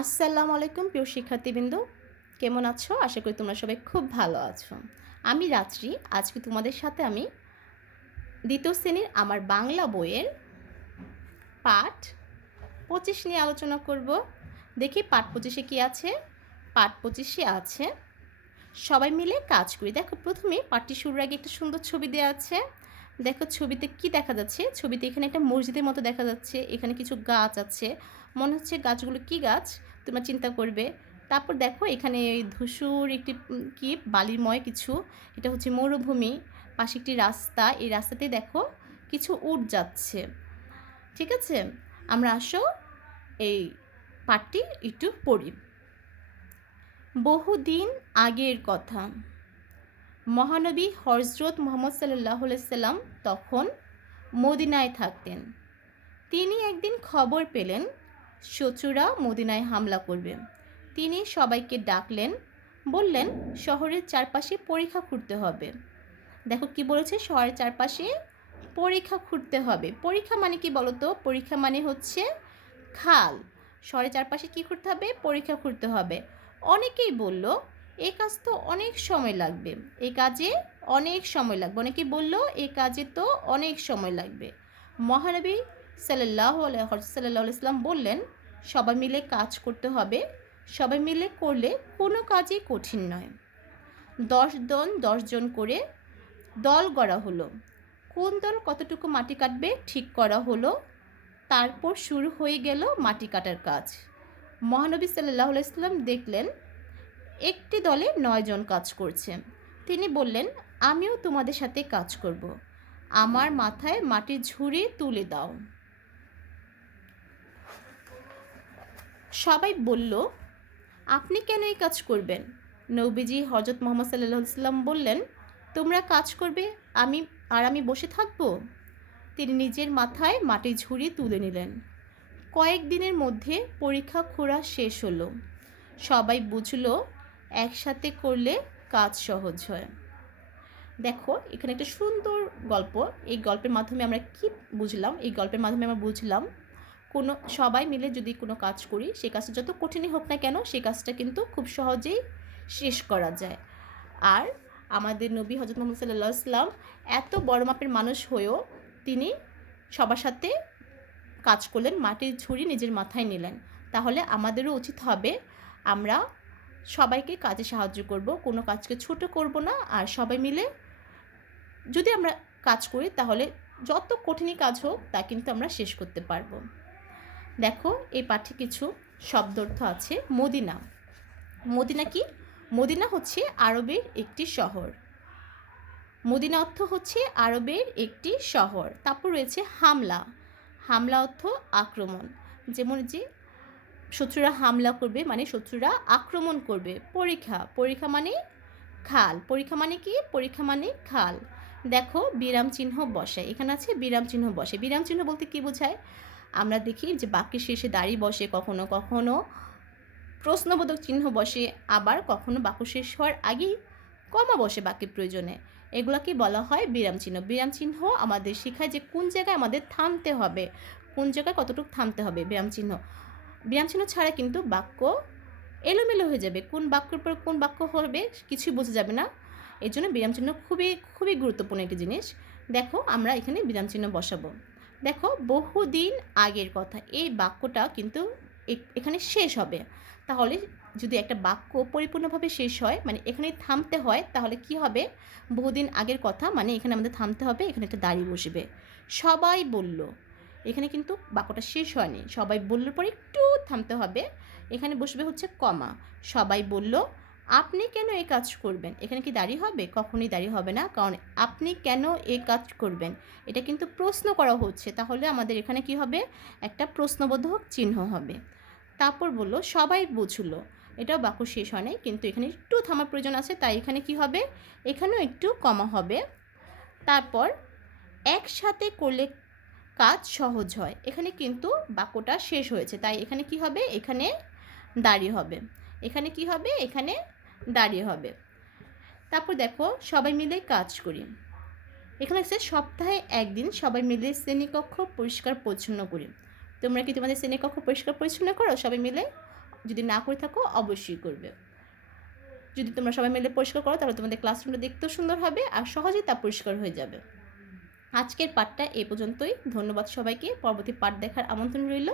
আসসালামু আলাইকুম, প্রিয় শিক্ষার্থীবৃন্দ। কেমন আছো? আশা করি তোমরা সবাই খুব ভালো আছো। আমি রাত্রি, আজকে তোমাদের সাথে আমি দ্বিতীয় শ্রেণির আমার বাংলা বইয়ের পাঠ পঁচিশ নিয়ে আলোচনা করব। দেখি পাঠ পঁচিশে কী আছে? পাঠ পঁচিশে আছে, সবাই মিলে কাজ করি। দেখো, প্রথমে পাঠটি শুরুর আগে একটা সুন্দর ছবি দেওয়া আছে। দেখো, ছবিতে কি দেখা যাচ্ছে? ছবিতে এখানে একটা মসজিদের মতো দেখা যাচ্ছে। এখানে কিছু গাছ আছে। মনে হচ্ছে গাছগুলো কি গাছ? তোমরা চিন্তা করবে। তারপর দেখো এখানে ধূসর একটি কি বালিময় কিছু। এটা হচ্ছে মরুভূমি। পাশে একটি রাস্তা। এই রাস্তাতে দেখো কিছু উট যাচ্ছে। ঠিক আছে? আমরা আসো এই পাঠটি একটু পড়ি। বহুদিন আগের কথা। মহানবী হজরত মোহাম্মদ সাল্লাহ সাল্লাম তখন মদিনায় থাকতেন। তিনি একদিন খবর পেলেন শত্রুরা মদিনায় হামলা করবে। তিনি সবাইকে ডাকলেন, বললেন, শহরের চারপাশে পরীক্ষা খুঁড়তে হবে। দেখো কি বলেছে, শহরের চারপাশে পরীক্ষা খুঁড়তে হবে। পরীক্ষা মানে কি বলতো? পরীক্ষা মানে হচ্ছে খাল। শহরের চারপাশে কি করতে হবে? পরীক্ষা খুঁড়তে হবে। অনেকেই বলল এই কাজ তো অনেক সময় লাগবে। এই কাজে অনেক সময় লাগবে। অনেকেই বলল এই কাজে তো অনেক সময় লাগবে। মহানবী সাল্লাহ সাল্লাহ ইসলাম বললেন, সবাই মিলে কাজ করতে হবে। সবাই মিলে করলে কোনো কাজই কঠিন নয়। দশ জন দশজন করে দল গড়া হলো। কোন দল কতটুকু মাটি কাটবে ঠিক করা হলো। তারপর শুরু হয়ে গেল মাটি কাটার কাজ। মহানবী সাল্লাহ ইসলাম দেখলেন, একটি দলে নয়জন কাজ করছে। তিনি বললেন, আমিও তোমাদের সাথে কাজ করব। আমার মাথায় মাটির ঝুড়ি তুলে দাও। সবাই বলল, আপনি কেন এই কাজ করবেন? নবীজি হজরত মোহাম্মদ সাল্লাহ সাল্লাম বললেন, তোমরা কাজ করবে, আমি, আর আমি বসে থাকব? তিনি নিজের মাথায় মাটির ঝুড়ি তুলে নিলেন। কয়েকদিনের মধ্যে পরীক্ষা খোঁড়া শেষ হলো। সবাই বুঝলো, একসাথে করলে কাজ সহজ হয়। দেখো, এখানে একটা সুন্দর গল্প। এই গল্পের মাধ্যমে আমরা কি বুঝলাম? এই গল্পের মাধ্যমে আমরা বুঝলাম কোনো, সবাই মিলে যদি কোনো কাজ করি, সেই কাজটা যত কঠিনই হোক না কেন, সেই কাজটা কিন্তু খুব সহজেই শেষ করা যায়। আর আমাদের নবী হজরত মোহাম্মদ সাল্লাহ ইসলাম এত বড় মাপের মানুষ হয়েও তিনি সবার সাথে কাজ করলেন মাটির ঝুড়ি নিজের মাথায় নিলেন। তাহলে আমাদেরও উচিত হবে আমরা সবাইকে কাজে সাহায্য করব, কোনো কাজকে ছোট করব না, আর সবাই মিলে যদি আমরা কাজ করি, তাহলে যত কঠিনই কাজ হোক, তা কিন্তু আমরা শেষ করতে পারব। দেখো, এই পাঠে কিছু শব্দার্থ আছে, মদিনা। মদিনা কি? মদিনা হচ্ছে আরবের একটি শহর। মদিনা অর্থ হচ্ছে আরবের একটি শহর। তারপর রয়েছে হামলা। হামলা অর্থ আক্রমণ। যেমন যে শত্রুরা হামলা করবে মানে শত্রুরা আক্রমণ করবে। পরীক্ষা। পরীক্ষা মানে খাল। পরীক্ষা মানে কি? পরীক্ষা মানে খাল। দেখো, বিরাম চিহ্ন বসে এখানে আছে বিরাম চিহ্ন বসে বিরাম চিহ্ন বলতে কি বোঝায়? আমরা দেখি যে বাক্যের শেষে দাড়ি বসে, কখনো কখনো প্রশ্নবোধক চিহ্ন বসে, আবার কখনো বাক্য শেষ হওয়ার আগেই কমা বসে বাক্যের প্রয়োজনে। এগুলোকে বলা হয় বিরাম চিহ্ন। বিরাম চিহ্ন আমাদের শেখায় যে কোন জায়গায় আমাদের থামতে হবে, কোন জায়গায় কতটুকু থামতে হবে বিরাম চিহ্ন। বিরাম চিহ্ন ছাড়া কিন্তু বাক্য এলোমেলো হয়ে যাবে। কোন বাক্যের পর কোন বাক্য হবে কিছুই বোঝা যাবে না। এই জন্য বিরাম চিহ্ন খুবই খুবই গুরুত্বপূর্ণ একটি জিনিস। দেখো আমরা এখানে বিরাম চিহ্ন বসাবো। দেখো, বহুদিন আগের কথা। এই বাক্যটা কিন্তু এখানে শেষ হবে। তাহলে যদি একটা বাক্য পরিপূর্ণভাবে শেষ হয় মানে এখানে থামতে হয়, তাহলে কি হবে? বহুদিন আগের কথা মানে এখানে আমাদের থামতে হবে, এখানে একটা দাড়ি বসবে। সবাই বলল। এখানে কিন্তু বাক্যটা শেষ হয়নি। সবাই বললোর পরে একটু থামতে হবে। এখানে বসবে হচ্ছে কমা। সবাই বলল আপনি কেন এই কাজ করবেন? এখানে কি দাঁড়িয়ে হবে? কখনোই দাঁড়িয়ে হবে না। কারণ আপনি কেন এই কাজ করবেন? এটা কিন্তু প্রশ্ন করা হচ্ছে। তাহলে আমাদের এখানে কি হবে? একটা প্রশ্নবোধক চিহ্ন হবে। তারপর বলল, সবাই বুঝলো। এটাও বাক্য শেষ হয় নাই, কিন্তু এখানে একটু থামার প্রয়োজন আছে। তাই এখানে কি হবে? এখানেও একটু কমা হবে। তারপর, একসাথে করলে কাজ সহজ হয়। এখানে কিন্তু বাক্যটা শেষ হয়েছে। তাই এখানে কি হবে? এখানে দাঁড়িয়ে হবে। এখানে কি হবে? এখানে দাঁড়িয়ে হবে। তারপর দেখো, সবাই মিলে কাজ করি। এখানে হচ্ছে সপ্তাহে একদিন সবাই মিলে শ্রেণীকক্ষ পরিষ্কার পরিচ্ছন্ন করি। তোমরা কি তোমাদের শ্রেণীকক্ষ পরিষ্কার পরিচ্ছন্ন করো? সবাই মিলে? যদি না করে থাকো, অবশ্যই করবে। যদি তোমরা সবাই মিলে পরিষ্কার করো, তাহলে তোমাদের ক্লাসরুমটা দেখতেও সুন্দর হবে আর সহজেই তা পরিষ্কার হয়ে যাবে। আজকের পাঠটা এ পর্যন্তই। ধন্যবাদ সবাইকে। পরবর্তী পাঠ দেখার আমন্ত্রণ রইল।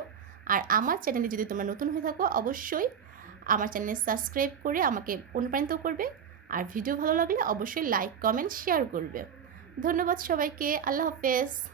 আর আমার চ্যানেলে যদি তোমরা নতুন হয়ে থাকো, অবশ্যই আমার চ্যানেল সাবস্ক্রাইব করে আমাকে অনুপ্রাণিত করবে। আর ভিডিও ভালো লাগলে অবশ্যই লাইক, কমেন্ট শেয়ার করবে। ধন্যবাদ সবাইকে। আল্লাহ হাফেজ।